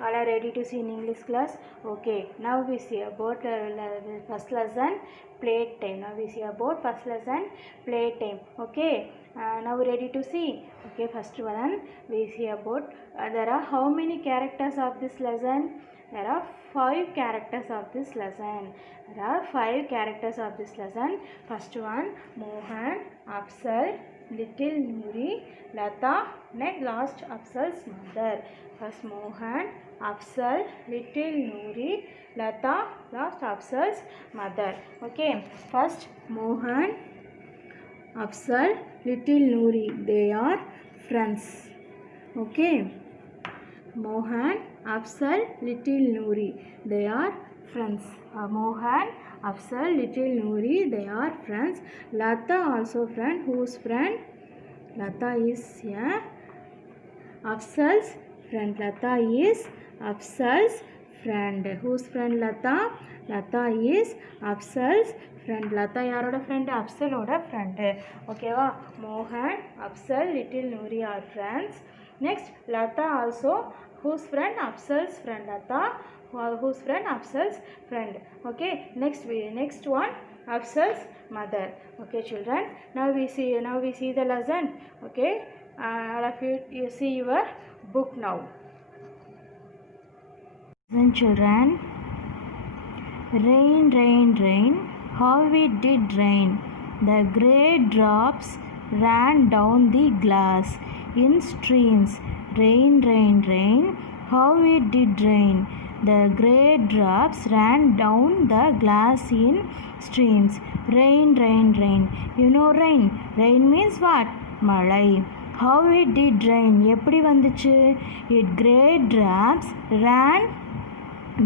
All are ready to see in English class? Okay, now we see about first lesson playtime. Now we see about first lesson playtime. Okay, now ready to see? Okay, first one we see about there are how many characters of this lesson? There are 5 characters of this lesson. There are 5 characters of this lesson. First one Mohan, Afzal, Little Nuri, Lata, next last Afzal's mother. First Mohan, Afzal, Little Nuri, Lata, last Afzal's mother. Okay, first Mohan, Afzal, Little Nuri, they are friends. Okay, Mohan, Afzal, Little Nuri, they are friends. Mohan, Afzal, Little Nuri, they are friends. Lata also friend. Whose friend? Lata is Afzal's friend. Lata is Afzal's friend. Whose friend Lata? Lata is Afzal's friend. Lata யாரோட friend? Afzaloட friend. ஓகேவா? Mohan, Afzal, Little Nuri are friends. Next, Lata also whose friend? Afzal's friend. Lata whose friend? Afzal's friend. Okay, next one Afzal's mother. Okay children, now we see the lesson. Okay, all of you see your book now. Then children, rain, rain, rain, how it did rain. The great drops ran down the glass in streams. Rain, rain, rain, how it did rain. The great drops ran down the glass in streams. Rain, rain, rain. You know rain. Rain means what? Malai. How it did rain. எப்படி வந்துச்சு? It great drops ran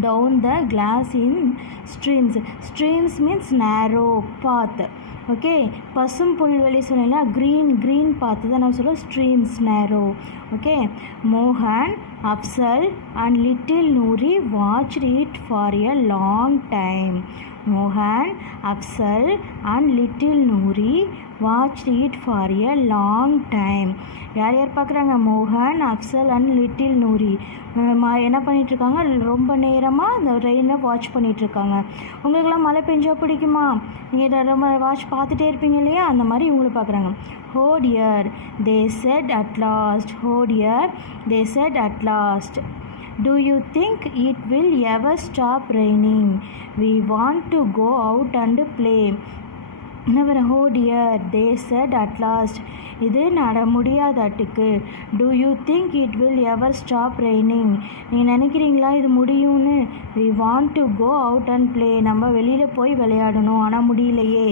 down the glass in streams. Streams means narrow path. Okay, பசும் புல்வெளி சொன்னா green path தான் நம்ம சொல்லுவோம் streams narrow. Okay, மோகன், Afzal and little Nuri watched it for a long time. Mohan, Afzal and little Nuri watched it for a long time. யார் யார் பார்க்குறாங்க? மோகன், அப்சல் அண்ட் லிட்டில் நூரி என்ன பண்ணிகிட்ருக்காங்க? ரொம்ப நேரமாக அந்த ரெயினை வாட்ச் பண்ணிகிட்ருக்காங்க. உங்களுக்கெல்லாம் மழை பெஞ்சா பிடிக்குமா? நீங்கள் ரொம்ப வாட்ச் பார்த்துட்டே இருப்பீங்க இல்லையா? அந்த மாதிரி இவங்களும் பார்க்குறாங்க. Oh dear, they said at last. Oh dear, they said at last. Do you think it will ever stop raining? We want to go out and play. Never. Oh dear, they said at last. இது நட முடியாதாட்டுக்கு. Do you think it will ever stop raining? நீங்கள் நினைக்கிறீங்களா இது முடியும்னு? We want to go out and play. நம்ம வெளியில் போய் விளையாடணும், ஆனால் முடியலையே.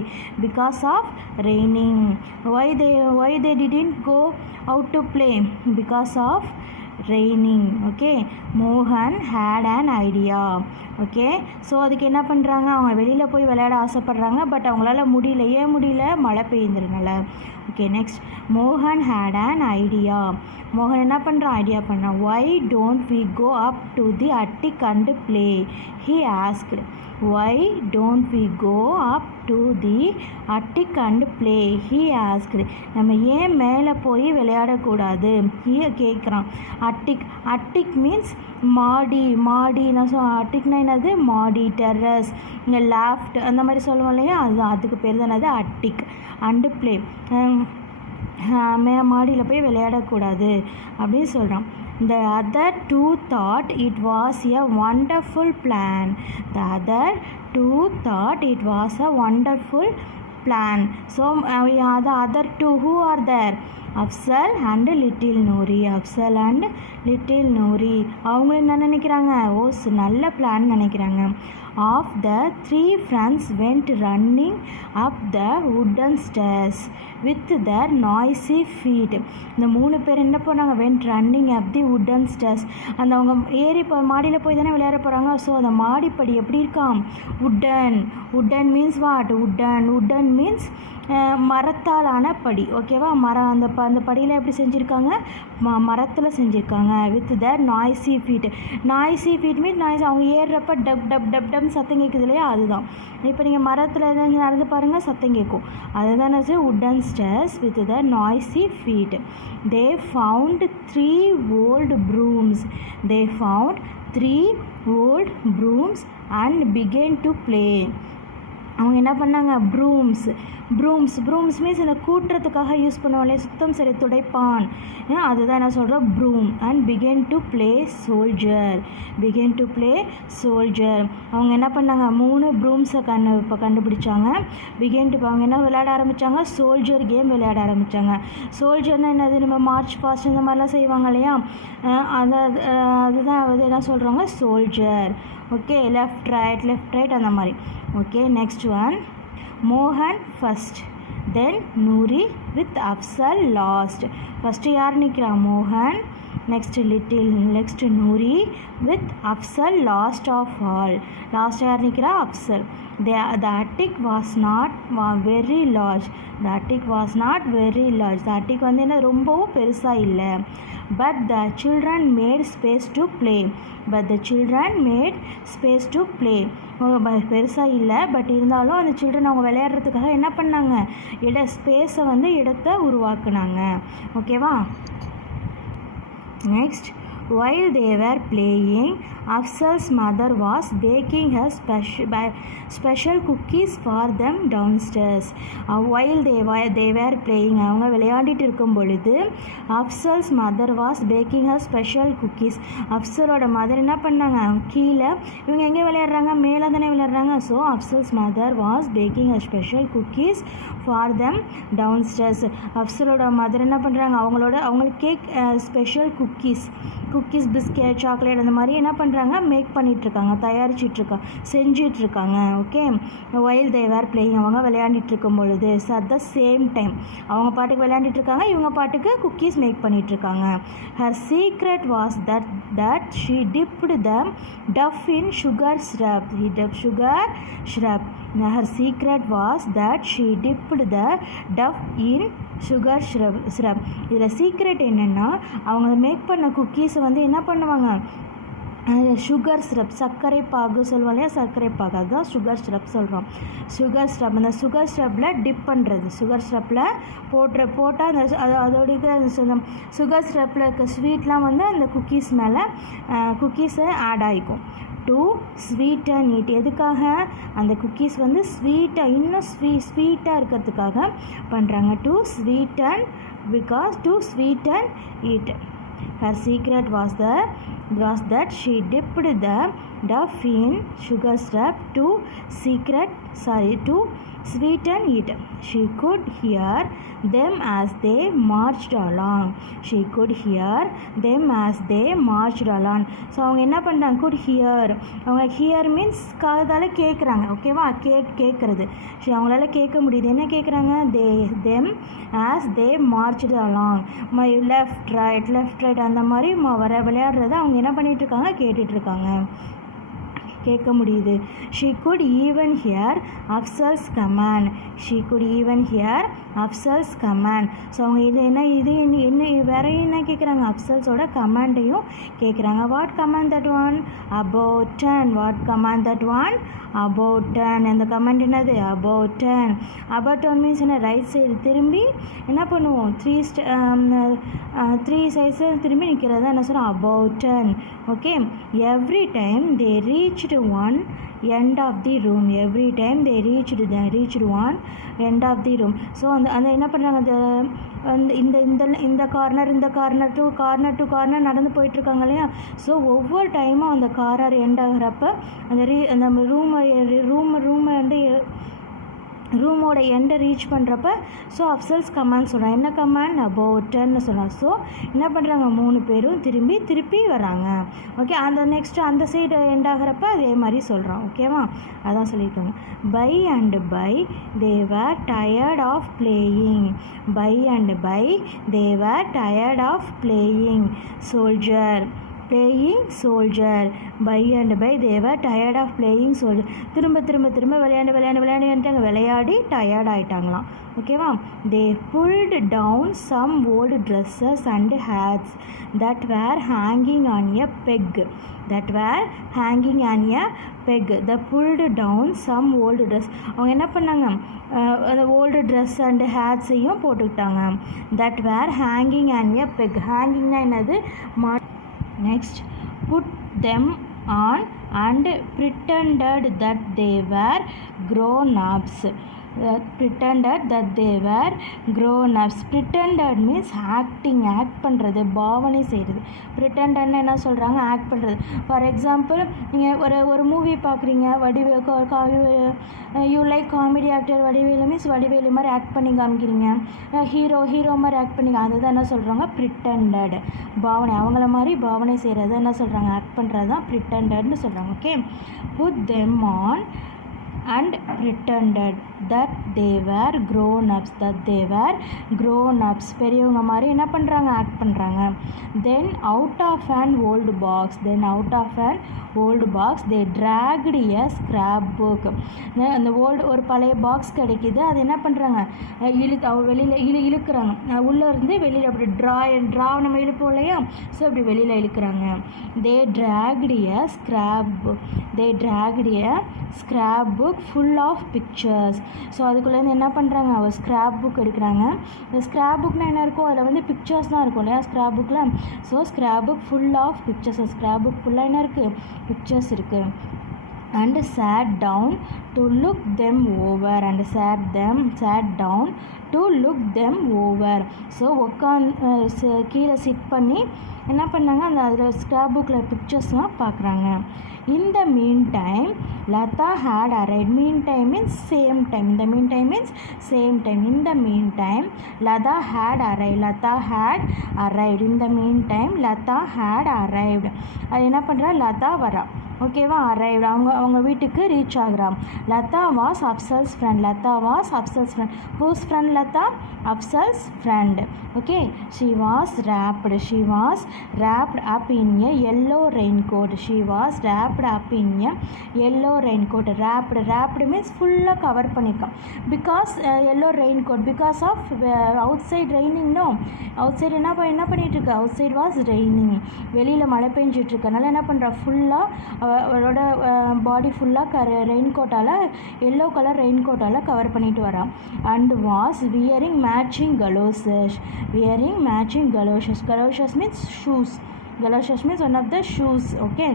Because of raining. Why they didn't go out to play? Because of raining. Okay, Mohan had an idea. Okay, so அதுக்கு என்ன பண்ணுறாங்க? அவங்க வெளியில் போய் விளையாட ஆசைப்பட்றாங்க, பட் அவங்களால முடியல, மழை பெய்யுறதுனால. ஓகே, நெக்ஸ்ட் மோகன் ஹேட் அன் ஐடியா. மோகன் என்ன பண்ணுறான்? ஐடியா பண்ணுறான். Why don't we go up to the attic and play? He asked. Why don't we go up to the attic and play? He asked. நம்ம ஏன் மேலே போய் விளையாடக்கூடாது? கேட்குறான். அட்டிக் மீன்ஸ் மாடி. நான் அட்டிக்னா என்னது? மாடி, டெரஸ், இங்கே லாஃப்ட் அந்த மாதிரி சொல்லுவோம் இல்லையா? அதுக்கு பேர் தானே அது அட்டிக். அண்டு ப்ளே, மாடியில் போய் விளையாடக்கூடாது அப்படின்னு சொல்கிறான். The other two thought it was a wonderful plan. The other two thought it was a wonderful plan. So the other two, who are there? Afzal and little Nuri. Afzal and little Nuri அவங்க என்ன நினைக்கிறாங்க? நல்ல plan நினைக்கிறாங்க. Of the 3 friends went running up the wooden stairs with their noisy feet. இந்த 3 பேர் என்ன பண்ணாங்க? went running up the wooden stairs. அந்த அவங்க ஏறி மாடியில் போய் தானே விளையாட போகிறாங்க. ஸோ அந்த மாடிப்படி எப்படி இருக்காம்? wooden means what? wooden means மரத்தாலான படி. ஓகேவா? அந்த படியில் எப்படி செஞ்சுருக்காங்க? மரத்தில் செஞ்சுருக்காங்க. With the noisy feet. Noisy feet means noise, அவங்க ஏறுறப்ப டப் டப் டப் டப்னு சத்தம் கேட்குது இல்லையா, அதுதான். இப்போ நீங்கள் மரத்தில் நடந்து பாருங்கள், சத்தம் கேட்கும். அதுதான் wooden stairs with the noisy feet. They found 3 old brooms. They found 3 old brooms and began to play. அவங்க என்ன பண்ணாங்க? ப்ரூம்ஸ் மீன்ஸ் இந்த கூட்டுறதுக்காக யூஸ் பண்ணுவோம் இல்லையா, சுத்தம் சரி துடைப்பான், அதுதான் என்ன சொல்கிறோம்? Broom. And begin to play soldier. அவங்க என்ன பண்ணாங்க? 3 ப்ரூம்ஸை கண்டுபிடிச்சாங்க. அவங்க என்ன விளையாட ஆரம்பித்தாங்க? சோல்ஜர் கேம் விளையாட ஆரம்பித்தாங்க. சோல்ஜர்னால் என்னது? நம்ம மார்ச் பாஸ்ட் இந்த மாதிரிலாம் செய்வாங்க இல்லையா, அதுதான் என்ன சொல்கிறாங்க? சோல்ஜர். ஓகே, லெஃப்ட் ரைட் அந்த மாதிரி. Okay, next one. மோகன் first, then Noori with Afzal last. First யார் நிற்கிறா? மோகன். Next next Noori with Afzal last of all. Last யார் நிற்கிறா? Afzal. The attic was not very large. The attic வந்து என்ன, ரொம்பவும் பெருசாக இல்லை. But the children made space to play. பெருசாக இல்லை, பட் இருந்தாலும் அந்த சில்ட்ரன் அவங்க விளையாடுறதுக்காக என்ன பண்ணாங்க? ஸ்பேஸை வந்து இடத்தை உருவாக்குனாங்க. ஓகேவா? Next. While they were playing, Afzal's mother was baking her special cookies for them downstairs. While they were playing, அவங்க விளையாடிட்டு இருக்கும் பொழுது Afzal's mother was baking her special cookies. அப்சலோட மதர் என்ன பண்ணாங்க? கீழே, இவங்க எங்கே விளையாடுறாங்க? மேலே தானே விளையாடுறாங்க. So Afzal's mother was baking her special cookies for them downstairs. அப்சலோட மதர் என்ன பண்ணுறாங்க? அவங்களுக்கு cake special cookies, biscuit, chocolate அந்த மாதிரி என்ன பண்ணுறாங்க? மேக் பண்ணிகிட்ருக்காங்க, செஞ்சிட்ருக்காங்க. Okay. while they were playing, அவங்க விளையாண்டுட்டு இருக்கும் பொழுது. at the same time, அவங்க பாட்டுக்கு விளையாண்டுட்ருக்காங்க, இவங்க பாட்டுக்கு குக்கீஸ் மேக் பண்ணிகிட்ருக்காங்க. her secret was that she dipped the duff in sugar syrup. Her secret was that she dipped the duff in sugar syrup. இதில் சீக்ரெட் என்னென்னா, அவங்க மேக் பண்ண குக்கீஸை வந்து என்ன பண்ணுவாங்க? சுகர் சிரப், சர்க்கரை பாகு சொல்லுவோம் இல்லையா, சர்க்கரை பாகு, அதுதான் சுகர் சிரப் சொல்கிறோம். அந்த சுகர் சிரப்பில் டிப் பண்ணுறது, சுகர் சிரப்பில் போட்டால் அந்த அதோடைய சுகர் சிரப்பில் இருக்க ஸ்வீட்லாம் வந்து அந்த குக்கீஸ் மேலே குக்கீஸை ஆட் ஆகிக்கும். To sweeten it. எதுக்காக? அந்த குக்கீஸ் வந்து ஸ்வீட்டாக, இன்னும் ஸ்வீட்டாக இருக்கிறதுக்காக பண்ணுறாங்க. To sweeten it. Her secret was that she dipped the duff in sugar syrup to sweeten it. She could hear them as they marched along. So அவங்க என்ன பண்ணுறாங்க? could hear. அவங்க hear மீன்ஸ் காதால் கேட்குறாங்க. ஓகேவா? கேட்குறது. ஸோ அவங்களால கேட்க முடியுது. என்ன கேட்குறாங்க? them as they marched along. Left right அந்த மாதிரி விளையாடுறத அவங்க என்ன பண்ணிகிட்ருக்காங்க? கேட்டுட்ருக்காங்க, கேட்க முடியுது. she could even hear Afzal's command. So அவங்க என்ன வேற என்ன கேட்குறாங்க? அப்சல்ஸோட கமாண்டையும் கேட்குறாங்க. What command that one? about 10. அந்த கமாண்ட் என்னது? about 10 மீன்ஸ் என்ன? ரைட் சைடு திரும்பி என்ன பண்ணுவோம்? 3 சைஸில் திரும்பி நிற்கிறது என்ன சொல்கிறோம்? about 10. Okay. Every time they reached one end of the room. one end of the room. So அந்த என்ன பண்ணுறாங்க? இந்த கார்னர் டு கார்னர் நடந்து போயிட்டுருக்காங்க இல்லையா. ஸோ ஒவ்வொரு டைமும் அந்த கார்னர் எண்ட் ஆகிறப்ப அந்த ரூமோட எண்டை ரீச் பண்ணுறப்ப ஸோ அப்சல்ஸ் கமாண்ட் சொல்கிறாங்க. என்ன கமாண்ட்? about 10 சொல்கிறாங்க. ஸோ என்ன பண்ணுறாங்க? 3 பேரும் திருப்பி வராங்க. ஓகே. அந்த சைடு எண்ட் ஆகிறப்ப அதே மாதிரி சொல்கிறோம். ஓகேவா? அதான் சொல்லியிருக்காங்க. by and by they were tired of playing. soldier playing soldier. By and by they were tired of playing soldier. திரும்ப விளையாடி டயர்ட் ஆயிட்டாங்களாம். ஓகேவா? They pulled down some old dresses and hats that were hanging on a peg. They pulled down some old dress. அவங்க என்ன பண்ணாங்க? அந்த old dress and ஹேட்ஸையும் போட்டுக்கிட்டாங்க. That were hanging on a peg. ஹேங்கிங்னா என்னது? Next, put them on and pretended that they were grown-ups. Pretended means acting, act பண்ணுறது, பாவனை செய்கிறது. pretendedனா என்ன சொல்கிறாங்க? ஆக்ட் பண்ணுறது. ஃபார் எக்ஸாம்பிள், நீங்கள் ஒரு மூவி பார்க்குறீங்க, you like comedy actor Vadivelu means Vadivelu மாதிரி ஆக்ட் பண்ணி காமிக்கிறீங்க, ஹீரோ மாதிரி ஆக்ட் பண்ணி, அதுதான் என்ன சொல்கிறாங்க? pretended. பாவனை, அவங்கள மாதிரி பாவனை செய்கிறது என்ன சொல்கிறாங்க? ஆக்ட் பண்ணுறது தான் pretendedனு சொல்கிறாங்க. Okay, put them on and pretended that they were grown-ups. பெரியவங்க மாதிரி என்ன பண்ணுறாங்க? ஆக்ட் பண்ணுறாங்க. Then out of an old box they dragged a scrapbook. அந்த ஒரு பழைய பாக்ஸ் கிடைக்கிது, அது என்ன பண்ணுறாங்க? வெளியில் இழுக்கிறாங்க. உள்ளே இருந்து வெளியில் அப்படி ட்ரா நம்ம இழுப்போம் இல்லையா? ஸோ அப்படி வெளியில் இழுக்கிறாங்க. They dragged a scrapbook full of pictures. So அதுக்குள்ளேருந்து என்ன பண்ணுறாங்க? ஒரு ஸ்க்ராப் புக் எடுக்கிறாங்க. இந்த ஸ்க்ராப் புக்னால் என்ன இருக்கும்? அதில் வந்து பிக்சர்ஸ் தான் இருக்கும் இல்லையா ஸ்க்ராப் புக்கில்? So scrap book full of pictures. Scrap book ஃபுல்லாக என்ன இருக்குது? பிக்சர்ஸ் இருக்குது. and sat down to look them over. So கீழே சிட் பண்ணி என்ன பண்ணாங்க? அந்த அதில் ஸ்க்ராப் புக்கில் பிக்சர்ஸ்லாம் பார்க்குறாங்க. In the meantime, Lata had arrived. Meantime means same time. In the meantime means same time. In the meantime, Lata had arrived. In the meantime, Lata had arrived. அது என்ன பண்ணுறா? லதா வரா. ஓகேவா? அரைவ்ட். அவங்க வீட்டுக்கு ரீச் ஆகுறான். Latha was Afzal's friend. Whose friend? Latha, Afzal's friend. Okay, she was wrapped up in a yellow raincoat. wrapped means ஃபுல்லாக cover பண்ணியிருக்கான். Because yellow raincoat, because of outside raining. no, outside என்ன பண்ணிட்டு இருக்கா? outside was raining. வெளியில் மழை பெஞ்சிட்டு இருக்கனால என்ன பண்ணுறா? ஃபுல்லாக அவளோட பாடி ஃபுல்லாக ரெயின்கோட்டால், எல்லோ கலர் ரெயின்கோட்டால் கவர் பண்ணிட்டு வரா. And was wearing matching galoshes. Galoshes means shoes. galoshes means one of the shoes. Okay,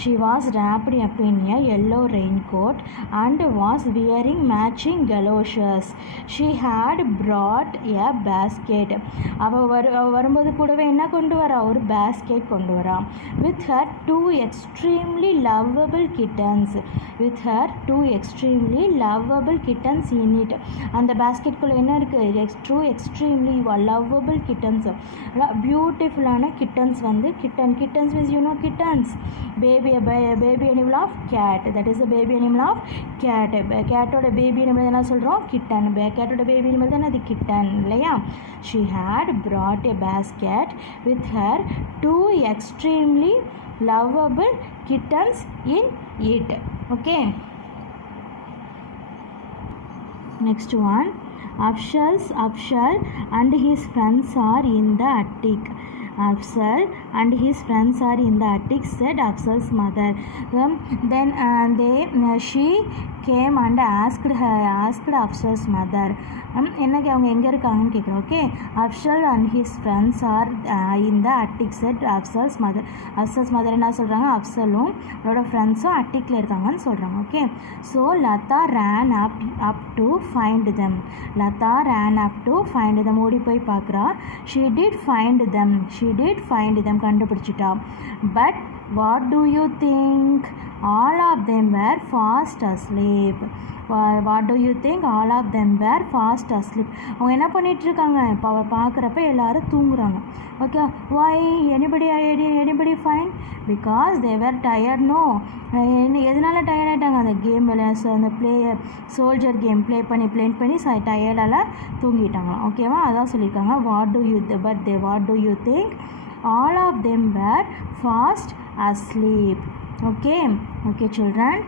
she was wrapped up in a yellow raincoat and was wearing matching galoshes. She had brought a basket. அவ வரும்போது கூடவே என்ன கொண்டு வரா? ஒரு basket கொண்டு வரா. With her two extremely lovable kittens. in it. அந்த பேஸ்கெட்குள்ளே என்ன இருக்குது? two extremely lovable kittens. பியூட்டிஃபுல்லான கிட்டன்ஸ் வந்து kittens means you know kittens, baby animal of cat. That is the baby animal of cat. கேட்டோட பேபி animal என்ன சொல்கிறோம்? Kitten. கேட்டோட baby animal தானே அது கிட்டன் இல்லையா? She had brought a basket with her two extremely lovable kittens in it. Okay, next one. Afzal and his friends are in the attic. said Afzal's mother. Then she came and asked Afzal's mother. என்னக்கு அவங்க எங்கே இருக்காங்கன்னு கேட்குறோம். Okay, Afzal and his friends are in the attic, said Afzal's mother. Afzal's mother என்ன சொல்கிறாங்க? அப்சலும் அவரோட ஃப்ரெண்ட்ஸும் அட்டிக்கில் இருக்காங்கன்னு சொல்கிறாங்க. Okay, so Latha ran up to find them. ஓடி போய் பார்க்குறா. she did find them கண்டுபிடிச்சிட்டா. But what do you think? all of them were fast asleep. அவங்க என்ன பண்ணிகிட்ருக்காங்க? இப்போ அவள் பார்க்குறப்ப எல்லோரும் தூங்குறாங்க. Okay, why anybody find? because they were tired. no, எதனால டயர்ட் ஆகிட்டாங்க? அந்த கேம் அந்த சோல்ஜர் கேம் ப்ளே பண்ணி டயர்டால் தூங்கிட்டாங்க. ஓகேவா? அதான் சொல்லியிருக்காங்க. what do you think? all of them were fast asleep. Okay children.